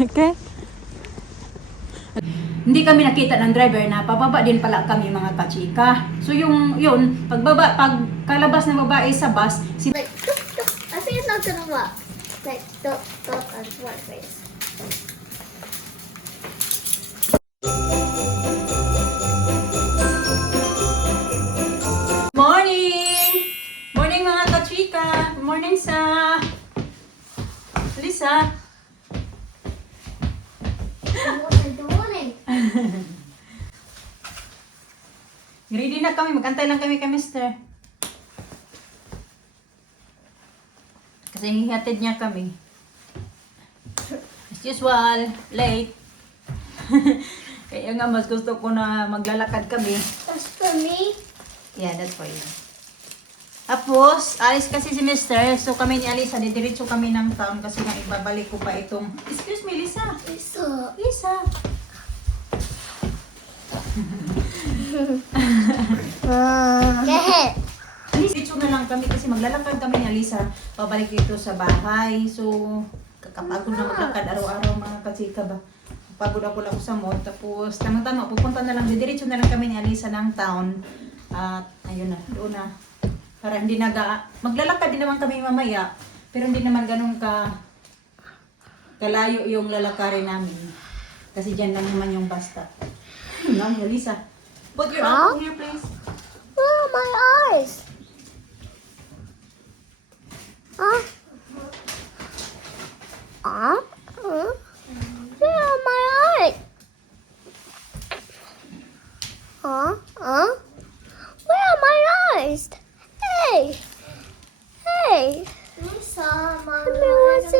Okay? Hindi kami nakita ng driver na pababa din pala kami mga kachika. So yun, pagkalabas ng babae sa bus, Like, tuk, tuk. I think it's not gonna work. Like, tuk, tuk, and one face. Morning! Morning mga kachika! Morning sa Lisa! What are you doing? Ready na kami, magantay lang kami kay mister. Kasi hihatid niya kami. As usual, late. Kaya nga mas gusto ko na maglalakad kami. That's for me. Yeah, that's for you. Tapos, alis kasi si mister. So kami ni Alisa, didiretso kami ng town kasi nga ibabalik ko pa itong... Excuse me, Lisa. Lisa. Lisa. Go ahead. Diretso na lang kami kasi maglalakad kami ni Alisa. Pabalik dito sa bahay. So, kakapagod na maglakad araw-araw mga katsika ba. Pagod ako lang sa mall. Tapos, tamang-tama, pupunta na lang. Diretso na lang kami ni Alisa ng town. At, ayun na, doon na. Para hindi maglalakad din naman kami mamaya. Pero hindi naman ganun kalayo yung lalakarin namin. Kasi dyan lang naman yung bus stop. No, Alisa. Put your apple here, please. Where are my eyes? Huh? Huh? Huh? Where are my eyes? Huh? Huh? Where are my eyes? Hey! Hey! Lisa, my eyes.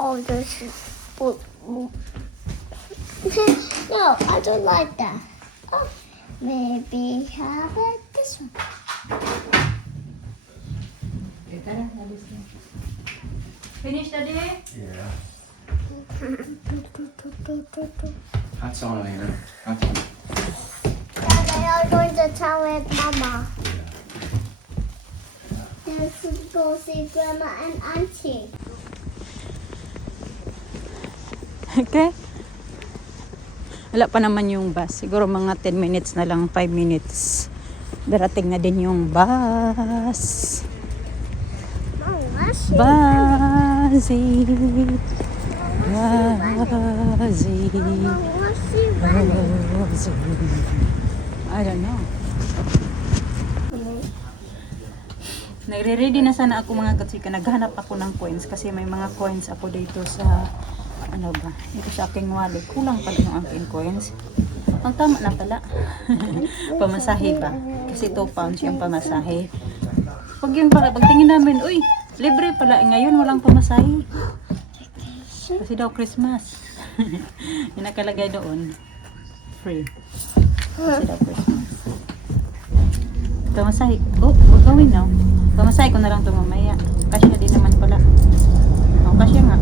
Oh, this is... No, I don't like that. Oh, maybe have it this one. Finish, Daddy? Yeah. Hats on, Anna. Hats on. Dad, I are going to town with Mama. Let's go see Grandma and Auntie. Okay. Wala pa naman yung bus. Siguro mga 10 minutes na lang, 5 minutes. Darating na din yung bus. Mama, she Buzzy. Buzzy. Mama, she running. Buzzy. I don't know. Nagre-ready na sana ako mga katsika. Naghanap ako ng coins kasi may mga coins ako dito sa ano ba, dito sa aking wallet. Kulang pala yung aking coins. Ang tama na pala. Pamasahe ba? Kasi 2 pounds yung pamasahe. Pag yun para, pagtingin namin, uy, libre pala. Ngayon walang pamasahe. Kasi daw Christmas. Yung nakalagay doon. Free. Kasi daw Christmas. Pamasahe. Oh, huwag gawin na. Pamasahe ko na lang ito mamaya. Kasya din naman pala. Oh, kasya nga.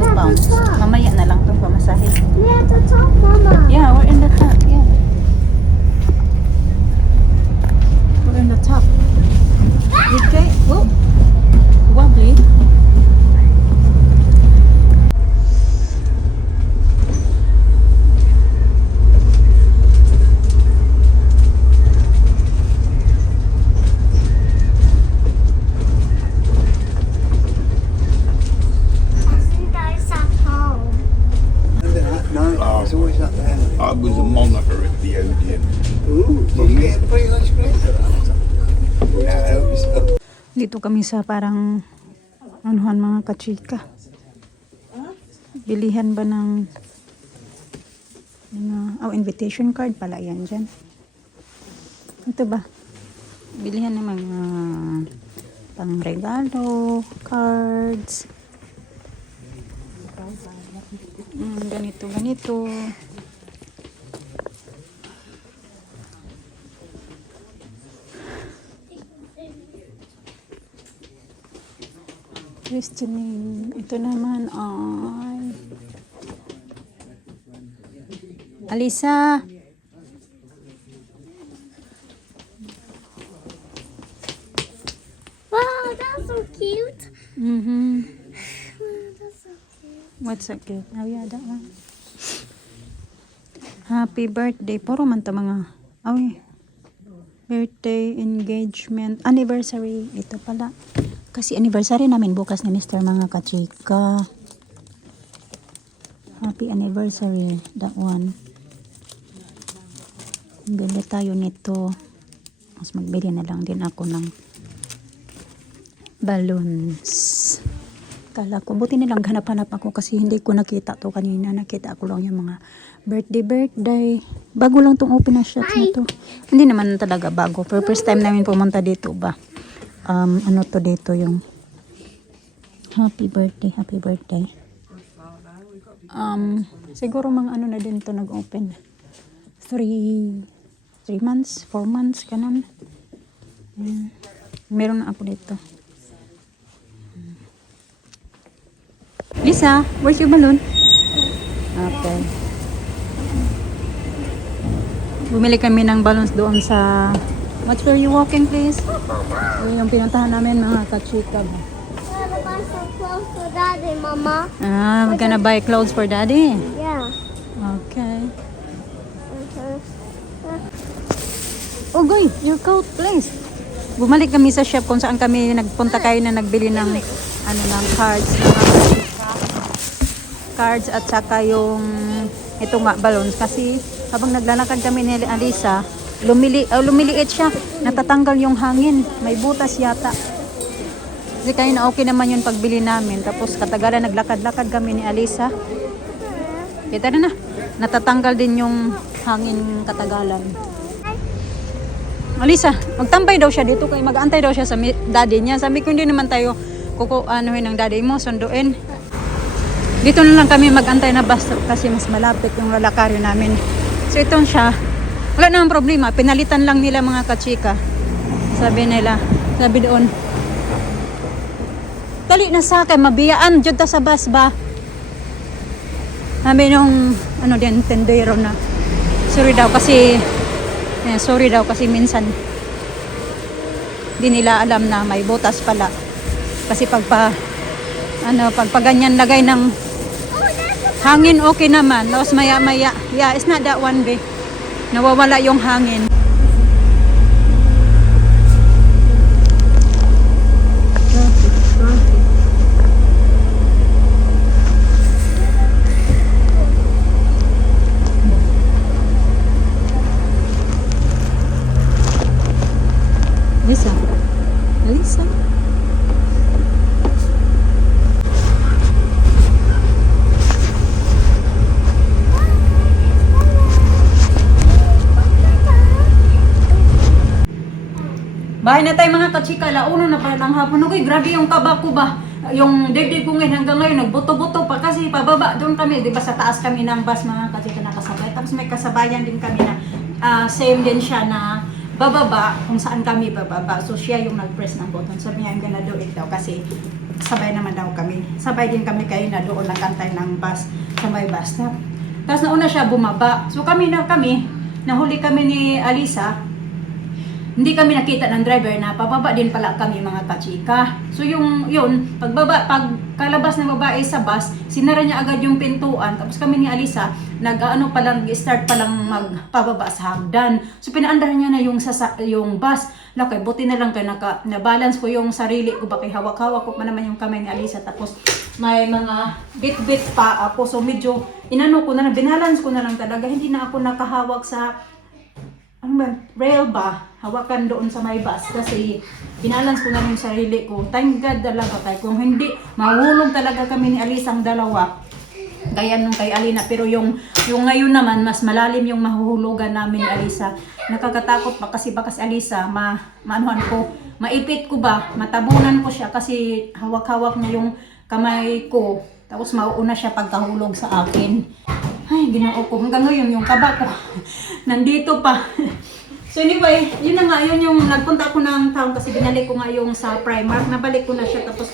2 pounds. Mamaya na lang itong pamasahe. We're at the top, Mama. Yeah, we're in the top. Yeah. We're in the top. Okay. Oh. Wobbly. Guys at home. No, it's always up there. I was a monitor at the Odeon. Ooh, did you get a pretty nice screen for that? No, it's up. Dito kami sa parang anuhan mga kachika. Bilihan ba ng invitation card pala yan dyan. Ito ba? Bilihan ng mga pang regalo, cards. Ganito. Christening. Ito naman ay Alisa. Wow, that's so cute. Mhm. What's that gift? Oh yeah, that one. Happy birthday. Puro man ta mga. Ay. Birthday, engagement, anniversary. Ito pala. Kasi anniversary namin bukas ni Mr. mga kachika. Happy anniversary. That one. Bili tayo nito. Mas magbili na lang din ako ng balloons. Kala ko, buti nilang hanap-hanap ako kasi hindi ko nakita to kanina. Nakita ko lang yung mga birthday. Bago lang tong open na shots na to. Hindi naman talaga bago. Pero first time namin pumunta dito ba. Ano to dito yung happy birthday. Siguro mga ano na din to nag-open. 3 months, 4 months, ganun. Meron na ako dito. Lisa, where's your balloon? Okay. Bumili kami ng balloons doon sa... What's where you walking, please? Yung pinuntahan namin, mga kachika. I'm gonna buy some clothes for Daddy, Mama. We're gonna buy clothes for Daddy. Yeah. Okay. Oh, Goy, your coat, please. Bumalik kami sa shop kung saan kami nagpunta kayo na nagbili ng ng cards at saka yung ito nga balloons kasi habang naglalakad kami ni Alisa, lumiliit siya, natatanggal yung hangin, may butas yata. Kasi kayo na okay naman yung pagbili namin, tapos katagalan naglakad-lakad kami ni Alisa. Kita na, natatanggal din yung hangin katagalan. Alisa, magtambay daw siya dito kay mag-antay daw siya sa daddy niya. Sabi ko hindi naman tayo anuhin ng daddy mo, sunduin. Dito na lang kami mag-antay na bus kasi mas malapit yung lalakaryo namin. So ito siya. Wala namang problema. Pinalitan lang nila mga kachika. Sabi doon. Dali na sa akin, mabiyaan. Diyan ta sa bus ba? Sabi nung, tendero na. Sorry daw kasi minsan di nila alam na may butas pala. Kasi pagpaganyan lagay ng hangin okay naman. Tapos maya, yeah, it's not that one day. Nawawala yung hangin. Lisa. Bahay na tayo mga kachika, launo na pala ng hapon. Okay, grabe yung kaba ko ba? Yung dibdib ko ngayon hanggang ngayon, nagbuto-buto pa kasi pababa doon kami. Di ba sa taas kami ng bus mga kachika nakasabay. Tapos may kasabayan din kami na same din siya na bababa kung saan kami bababa. So siya yung nag-press ng button. Sabi niya, I'm gonna do it daw kasi sabay naman daw kami. Sabay din kami kayo na doon nagantay ng bus sa may bus stop. Tapos nauna siya bumaba. So nahuli kami ni Alisa. Hindi kami nakita ng driver na pababa din pala kami mga kachika. So yun, pagkalabas ng babae sa bus, sinara niya agad yung pintuan. Tapos kami ni Alisa, start palang magpababa sa hagdan. So pinaandaran niya na yung bus. Lakay, buti na lang kaya na-balance ko yung sarili ko. Bakit hawak-hawak ko pa naman yung kamay ni Alisa. Tapos may mga bit-bit pa ako. So medyo binalance ko na lang talaga. Hindi na ako nakahawak sa rail ba, hawakan doon sa may bus kasi binalance ko na yung sarili ko. Thank God talaga kay kung hindi, mahulog talaga kami ni Alisang dalawa. Gaya nung kay Alina, pero yung ngayon naman, mas malalim yung mahuhulugan namin ni Alisa. Nakakatakot pa kasi baka si Alisa, maipit ko ba, matabunan ko siya kasi hawak-hawak niya yung kamay ko. Tapos mauuna siya pagkahulog sa akin. Ay, ginoo ko. Hanggang ngayon, yung kaba ko, nandito pa. So anyway, yun na nga, yun yung nagpunta ako ng town kasi binalik ko nga yung sa Primark. Nabalik ko na siya tapos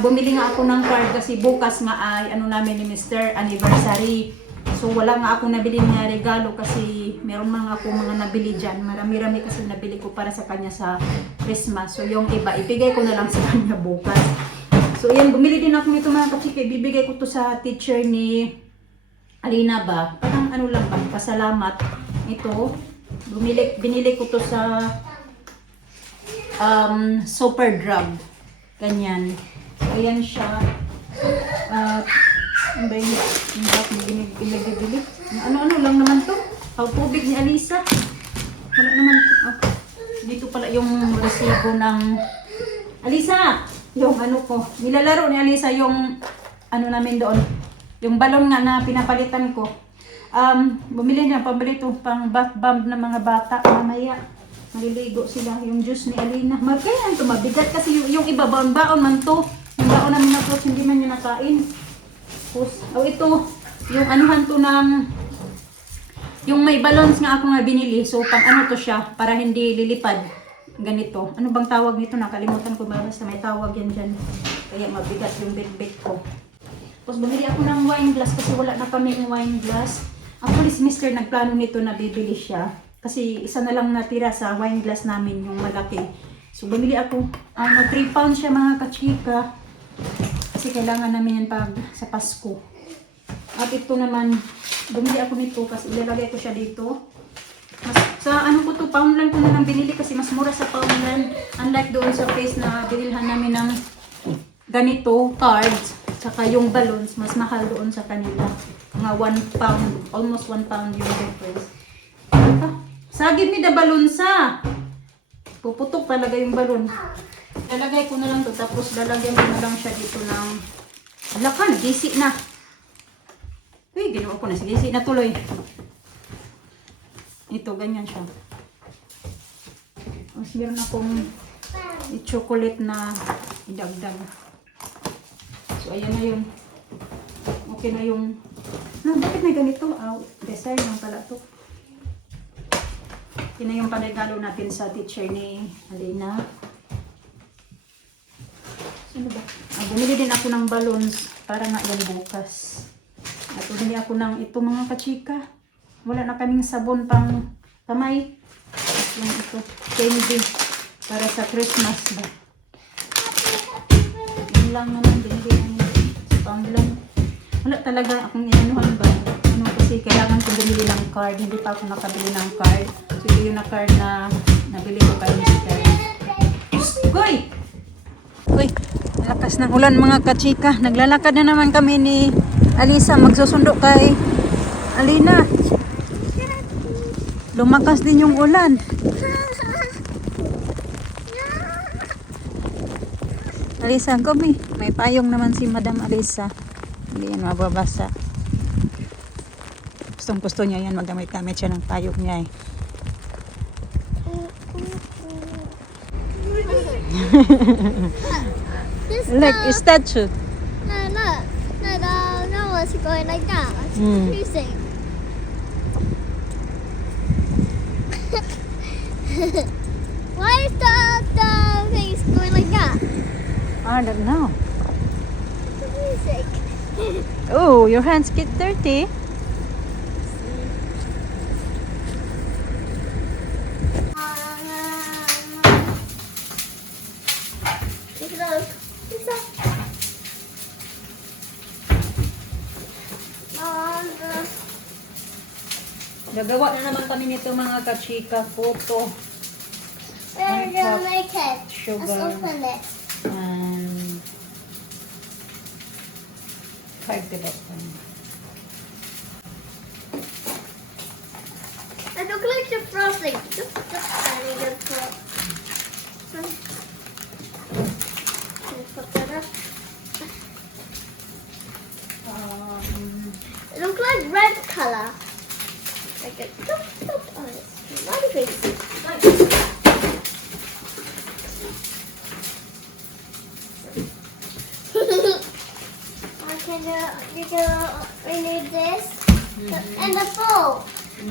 bumili nga ako ng card kasi bukas nga ay namin ni Mr. Anniversary. So wala nga ako nabili na regalo kasi meron ako mga nabili dyan. Marami-rami kasi nabili ko para sa kanya sa Christmas. So yung iba, ibigay ko na lang sa kanya bukas. So, ayan, bumili din ako nito mga kachika. Bibigay ko to sa teacher ni Alina ba? Parang ano lang ba, pasalamat. Ito, binili ko to sa Super Drug. Ganyan. So, ayan siya. Ano ba yun? Binibili? Ano-ano lang naman to. Tubig ni Alisa. Ano naman to? Oh. Dito pala yung resibo ng Alisa! Yung ano ko. Nilalaro ni Alisa yung ano namin doon. Yung balon nga na pinapalitan ko. Bumili niya, pambili ito pang bath bomb ng mga bata. Mamaya, maliligo sila. Yung juice ni Alina. Kaya ito, mabigat kasi yung iba, baon man to. Yung baon namin na fruits, hindi man yun nakain. Ito, yung anuhan to ng, yung may balloons nga ako nga binili. So, pang ano to siya, para hindi lilipad. Ganito. Ano bang tawag nito? Nakalimutan ko ba? Basta may tawag yan dyan. Kaya mabigat yung bit ko. Tapos bumili ako ng wine glass kasi wala na kami ng wine glass. Actually, si Mr. nagplano nito na bibili siya. Kasi isa na lang natira sa wine glass namin, yung malaki. So bumili ako. 3 pounds siya mga kachika. Kasi kailangan namin yan pag sa Pasko. At ito naman, bumili ako nito kasi ilalagay ko siya dito. Sa ano ko to, Poundland ko na lang binili kasi mas mura sa Poundland. Unlike doon sa place na binilhan namin ng ganito, cards, saka yung balloons, mas mahal doon sa kanila. Mga 1 pound, almost 1 pound yung difference. Sagib ni the balloon sa! Puputok talaga yung balloon. Lalagay ko na lang to, tapos lalagyan ko na lang siya dito ng... Ala ka, nagisi na! Uy, ginawa ko na, sigisi na tuloy. Ito, ganyan siya. Mas meron akong chocolate na idagdag. So, ayan na yun. Okay na yung... bakit may ganito? Design lang pala to. Okay na yung panregalo natin sa teacher ni Alina. Sino ba? Bumili din ako ng balloons para nga yan bukas. At bumili ako ng ito mga kachika. Wala na kaming sabon pang kamay. Yung ito, candy. Para sa Christmas ba. Yun lang naman, binili namin. Spam lang. Wala talaga akong inanuhan ba. Kasi kailangan ko bumili ng card. Hindi pa ako nakabili ng card. So ito yung na-card na nabili ko kay Mr. Goy! Uy, lakas ng ulan mga kachika. Naglalakad na naman kami ni Alisa. Magsusundo kay Alina. Lumakas din yung ulan. Alisa, gobi. May payong naman si Madam Alisa. Hindi yan mababasa. Gusto niya yan. Magdamit-gamit siya ng payong niya eh. Like a statue. No, it's going like that. It's confusing. Why is the face going like that? I don't know. The music. Oh, your hands get dirty. Gagawa na naman kami nito mga kachika. Photo. We're gonna make it. Sugar. Let's open it. And 5 development. It looks like the frosting. Just tiny little. Put that up. It looks like red color. Like a oh, it's very big. We need this and the bowl.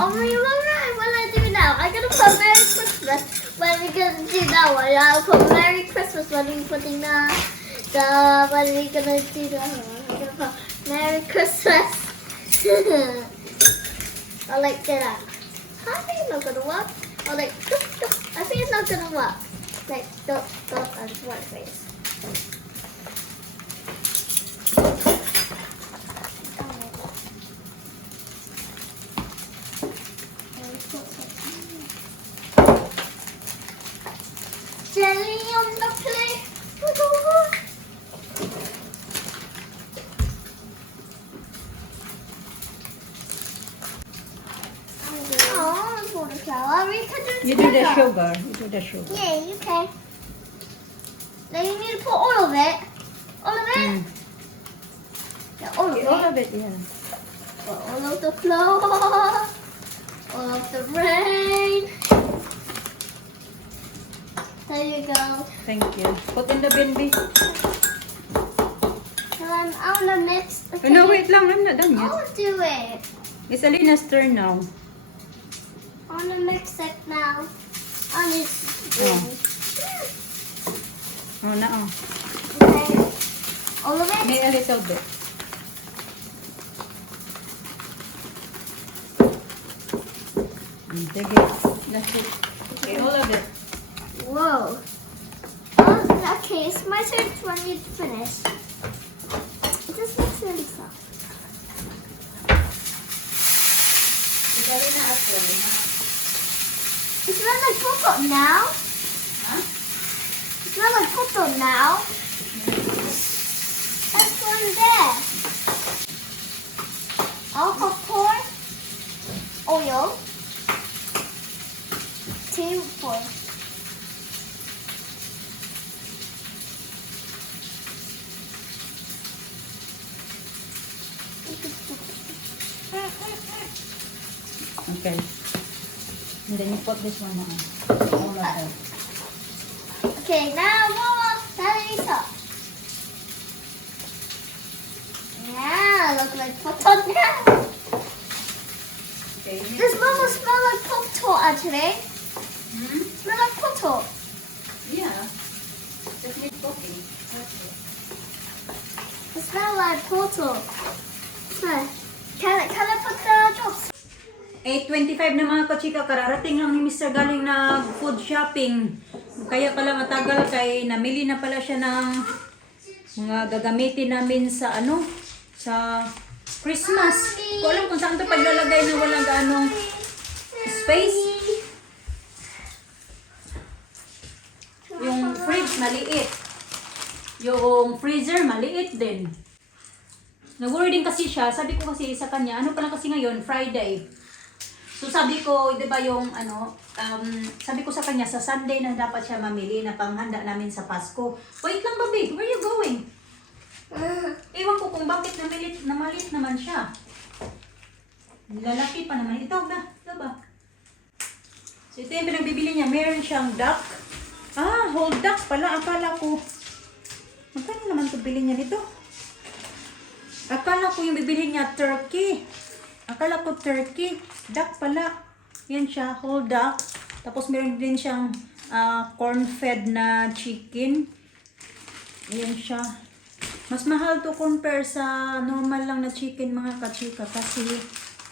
Oh, remember what I do now? I'm gonna put Merry Christmas when we're gonna do that one. I'll put Merry Christmas when we're putting when we're gonna do that one. I'm gonna put Merry Christmas. I like that. I think it's not gonna work. Or like, I think it's not gonna work. Like, dot, and white face. You do the sugar. You do the sugar. Yeah, okay. Now you need to put all of it. All of it? Mm. Yeah, all of Okay, it. all of it, yeah. All of the flour. All of the rain. There you go. Thank you. Put in the bin, B. And I want to mix. Oh, no, wait lang. I'm not done yet. I'll do it. It's Alina's turn now. I want to mix it now. On this Oh. bin. Oh, na oh. Okay. All of it? May a little bit. Take it. That's it. Okay, all of it. Whoa. Oh, okay, it's my turn when you finish. This looks really soft. It smells like photo now. Huh? It smells like photo now. That's one there. I'll pour oil. 2 4. Okay. And then you put this one on. All of it. Okay, now more. That is up. Yeah, look like photo now. Okay. This mama smell like photo actually. Hmm? Smell like photo. Yeah. Just need cooking. That's it. It smell like photo. Smell. Can I put the drops? 8:25 na mga kachika, kararating lang ni Mr. galing na food shopping. Kaya pala matagal kay namili na pala siya ng mga gagamitin namin sa sa Christmas. Ko alam kung saan to paglalagay na walang gaanong space. Yung fridge maliit. Yung freezer maliit din. Nag-worry din kasi siya. Sabi ko kasi sa kanya, ano pala kasi ngayon, Friday. So sabi ko, 'di ba yung sabi ko sa kanya sa Sunday na dapat siya mamili na panghanda namin sa Pasko. Wait lang ba, babe? Where you going? Ewan ko kung bakit namalit naman siya. Lalaki pa naman. Ito ba? Ito ba? So ito yung pinagbibili niya. Meron siyang duck. Ah, whole duck pala. Akala ko. Magkano naman ito bili niya nito? Akala ko yung bibili niya turkey. Akala ko turkey. Duck pala. Yan siya, whole duck. Tapos meron din siyang corn-fed na chicken. Yan siya. Mas mahal to compare sa normal lang na chicken mga kachika. Kasi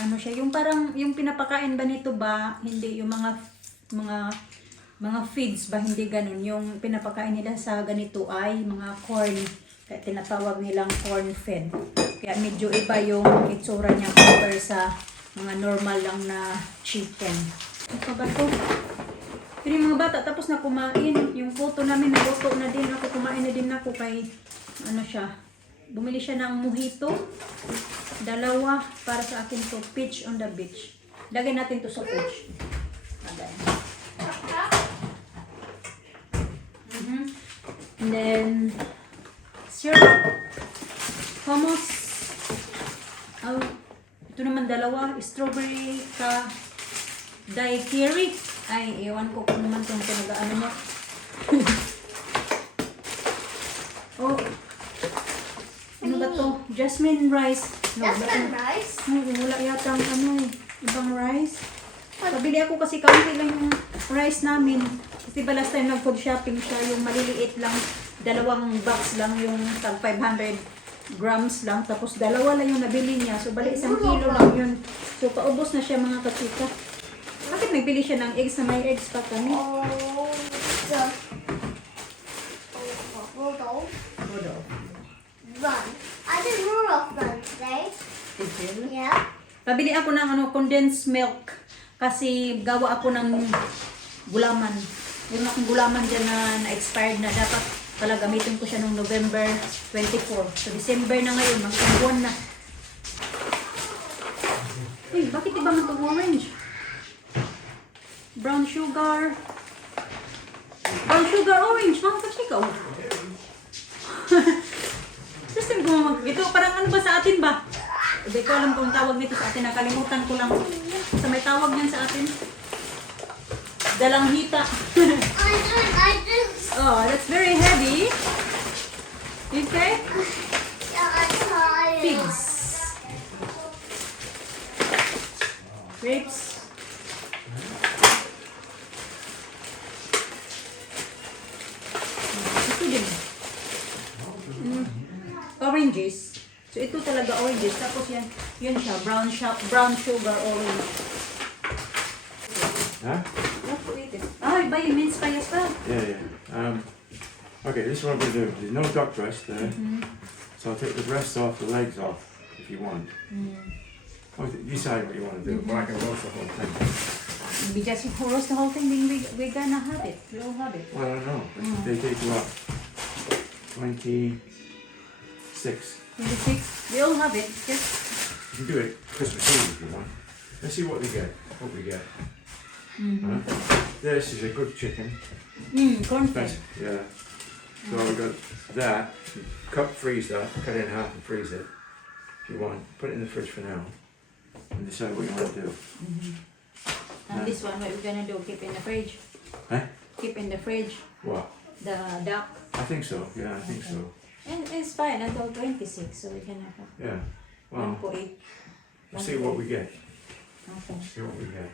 ano siya, yung parang, yung pinapakain ba nito ba, hindi yung mga feeds ba, hindi ganun. Yung pinapakain nila sa ganito ay mga corn. Kaya tinatawag nilang corn-fed. Kaya medyo iba yung itsura niya compare sa mga normal lang na chicken. Ano pa ba to? Pero yung mga bata tapos na kumain. Yung photo namin naluto na din ako. Kumain na din ako kay ano siya. Bumili siya ng mojito. 2 para sa akin to. Peach on the beach. Lagay natin to sa fridge. Lagay. And then syrup. Hummus. Ito naman 2. Strawberry ka daiquiri. Ay, ewan ko kung naman itong pinag-ano mo. Oh. Ano ba to? Jasmine rice. Jasmine rice? Wala yata ang ibang rice. Pabili ako kasi kaunti lang yung rice namin. Kasi ba last time nag-food shopping siya, yung maliliit lang, 2 box lang yung tag 500 grams lang. Tapos 2 lang yung nabili niya. So bali 1 kilo lang yun. So paubos na siya mga kachika. Bakit nagbili siya ng eggs na may eggs pa kami? Rudolph. Rudolph. Run. I did Rudolph run today. Yeah. Pabili ako ng condensed milk. Kasi gawa ako ng gulaman. Meron akong gulaman dyan na expired na. Dapat pala gamitin ko siya noong November 24. So December na ngayon, magkabuan na. Uy, bakit iba man itong orange? Brown sugar. Brown sugar orange. Ma'am, kachikaw. System ko mag... Ito, parang ano ba sa atin ba? Hindi ko alam kung tawag nito sa atin. Nakalimutan ko lang. Sa may tawag niyan sa atin. Dalang hita. I just, Oh, that's very heavy. Okay? yeah, I'm tired. Figs. Grapes. Ito din. Oranges. So ito talaga oranges. Tapos yan, yun siya, brown sugar orange. Huh? What to eat it? Ay, ba yung mince pie as well? Yeah, yeah. Okay, this is what I'm going to do. There's no duck breast there. So I'll take the breast off, the legs off, if you want. Oh, you decide what you want to do. Or I can roast the whole thing. We just roast the whole thing, then we're gonna have it. We'll have it. Well, I don't know. They take you up. 26. 26. We'll have it. Just You can do it Christmas Eve if you want. Let's see what we get. What we get. Huh? This is a good chicken. corn fed. That's, yeah. So we got that. Freeze that. Cut it in half and freeze it. If you want, put it in the fridge for now. And decide what you want to do. And this one, what we're gonna do? Keep in the fridge. Huh? Keep in the fridge. What? The duck. I think so. Yeah, I think so. And it's fine until 26, so we can have Yeah. Well, 1.8. let's see what we get. Okay. See what we get.